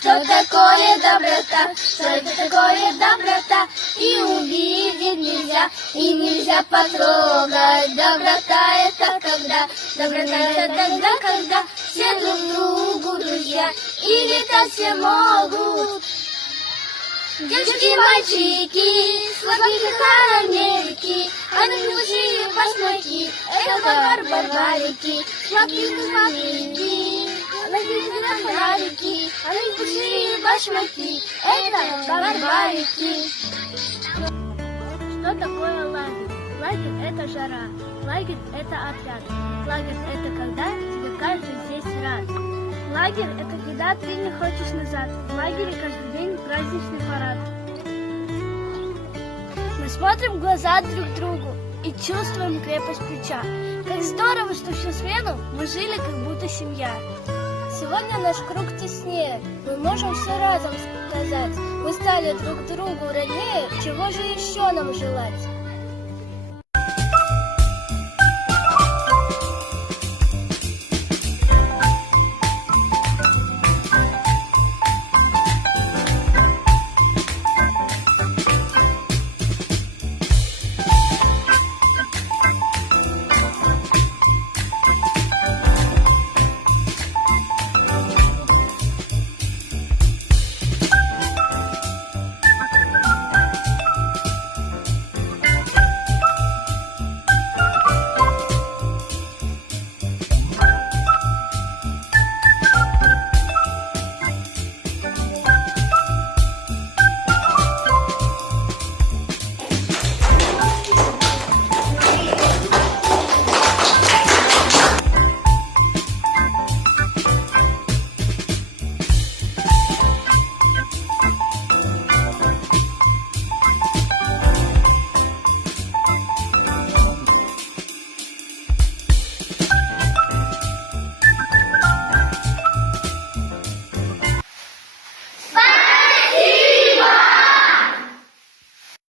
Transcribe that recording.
что такое доброта, что это такое доброта. И увидеть нельзя, и нельзя потрогать. Доброта это когда все друг другу друзья, и летать все могут. Девочки, мальчики, сладкие Америки, они большие башмаки, это барбарики, сладкие маленькие, они большие башмаки, это барбарики. Что такое лагерь? Лагерь – это жара, лагерь – это отряд, лагерь – это когда тебе каждый здесь рад. Лагерь – это когда ты не хочешь назад, в лагере каждый день праздничный парад. Мы смотрим в глаза друг другу и чувствуем крепость плеча. Как здорово, что всю смену мы жили как будто семья. Сегодня наш круг теснее, мы можем все разом сказать. Мы стали друг другу роднее, чего же еще нам желать?